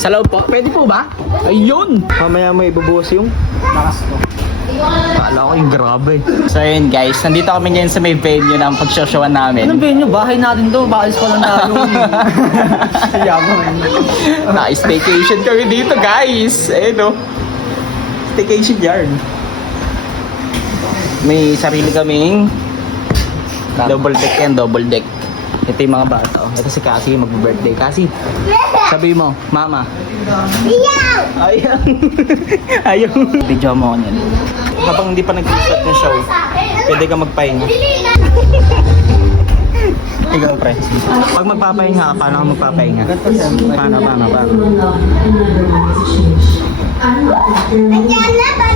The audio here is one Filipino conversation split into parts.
Sa loob po, pwede po ba? Ayun! Mamaya mo ibubuhos yung Lakas ko. Kala ko yung grabe. So yun guys, nandito kami ngayon sa may venue ng pag-showshowan namin. Anong venue? Bahay natin to. Baalis pa lang tayo. Yabang. Naka-staycation kami dito guys. Ayun o. Staycation yarn. May sarili kaming double deck yan, double deck. Ito yung mga bata. Oh. Ito si Cassie, mag-birthday. Cassie, sabi mo, mama. Ayaw! Ayaw! Video mo ako niyan. Habang hindi pa nag-start ng show, pwede ka magpahinga. Ikaw, pre. Pag magpapahinga ka, paano ka magpapahinga? Paano?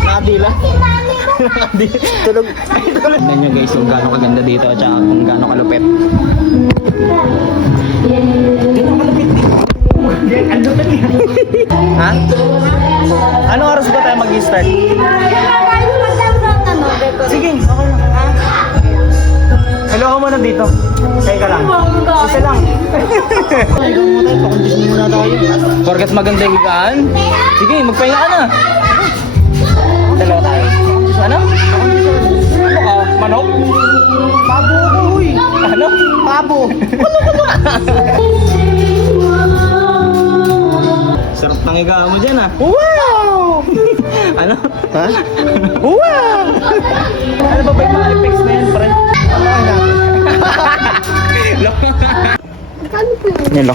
Nakadila? Tulog. Tignan nyo guys kung gaano kaganda dito at saka kung gaano kalupit. Ha? Anong oras ba tayo mag-start? Sige, okay lang. Hello ka muna dito. Kaya ka lang. Isa lang. Ikaw muna tayo, pakondisyon muna tayo. Porkat maganda yung higaan. Sige, magpahinga ka na. Dalawa tayo. Ano? Ano ka? Manok? Pabo ko, huy. Ano? Pabo. Sarap ng higaan mo dyan ah. Wow! Ano? Ha? Wow! Ano ba yung mga effects na yan, pre? Kano po yun? Nilo.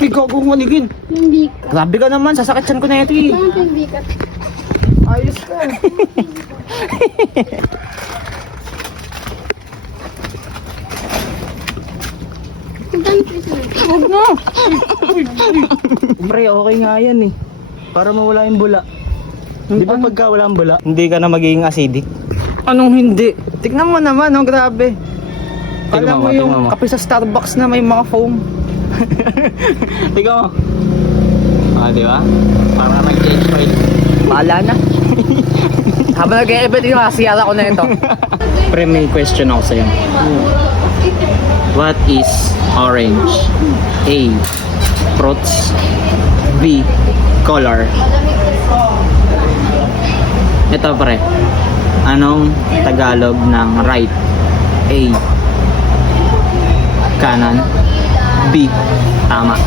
Ikaw kung maligin. Hindi ka. Grabe ka naman, sasakit ko na ito eh. Bakit hindi ka? Ayos ka. Magkano po yun? Huwag na. Pre, okay nga yan eh. Para mawala yung bula. Di ba pagka wala ang bula, hindi ka na magiging acidic? Anong hindi? Tignan mo naman, oh, grabe. Tignan Alam mo, mo yung tignan mo. kape sa Starbucks na may mga foam. Ikaw mo. Ah, di ba? Parang nag-change oil. Bahala na. Habang nag-e-event yung asiyala ko na ito. Pre, may question ako sa'yo. What is orange? A. Fruits. B. Color. Ito pre. Anong Tagalog ng right? A. Kanan. B. Tama.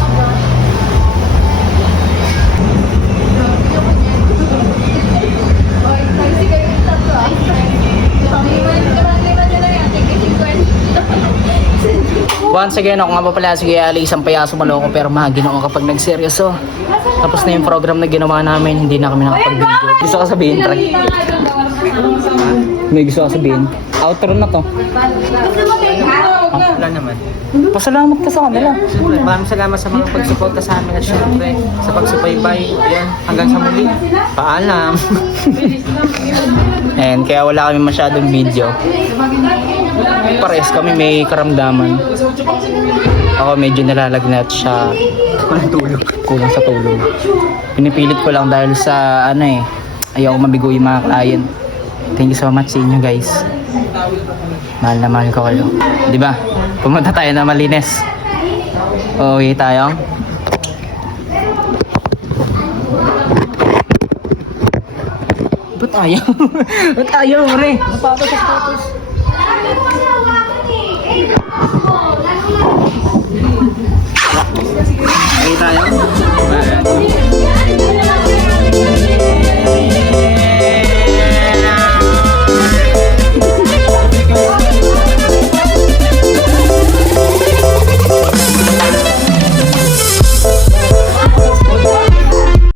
Once again, ako nga pa pala si Ali, isang payaso maloko pero mahagino ako kapag nagseryoso. Tapos na yung program na ginawa namin, hindi na kami nakapag-video. Gusto ka sabihin, pre? May gusto ka sabihin? Outro na to. Wala naman. Pasalamat ka sa kanila. Maraming salamat sa mga pagsuporta sa amin at syempre sa pagsubaybay. Yan, hanggang sa muli. Paalam. And kaya wala kami masyadong video. Pares kami may karamdaman. Ako medyo nalalagnat siya. Kulang sa tulog. Pinipilit ko lang dahil sa ano eh, ayaw mabigo yung mga client. Thank you so much sa inyo guys. Mahal na mahal ko kayo. Di ba? Pumunta tayo na Malines. Uuwi tayo. Ba't ayaw? Ba't ayaw, pre? Napapatok-patos.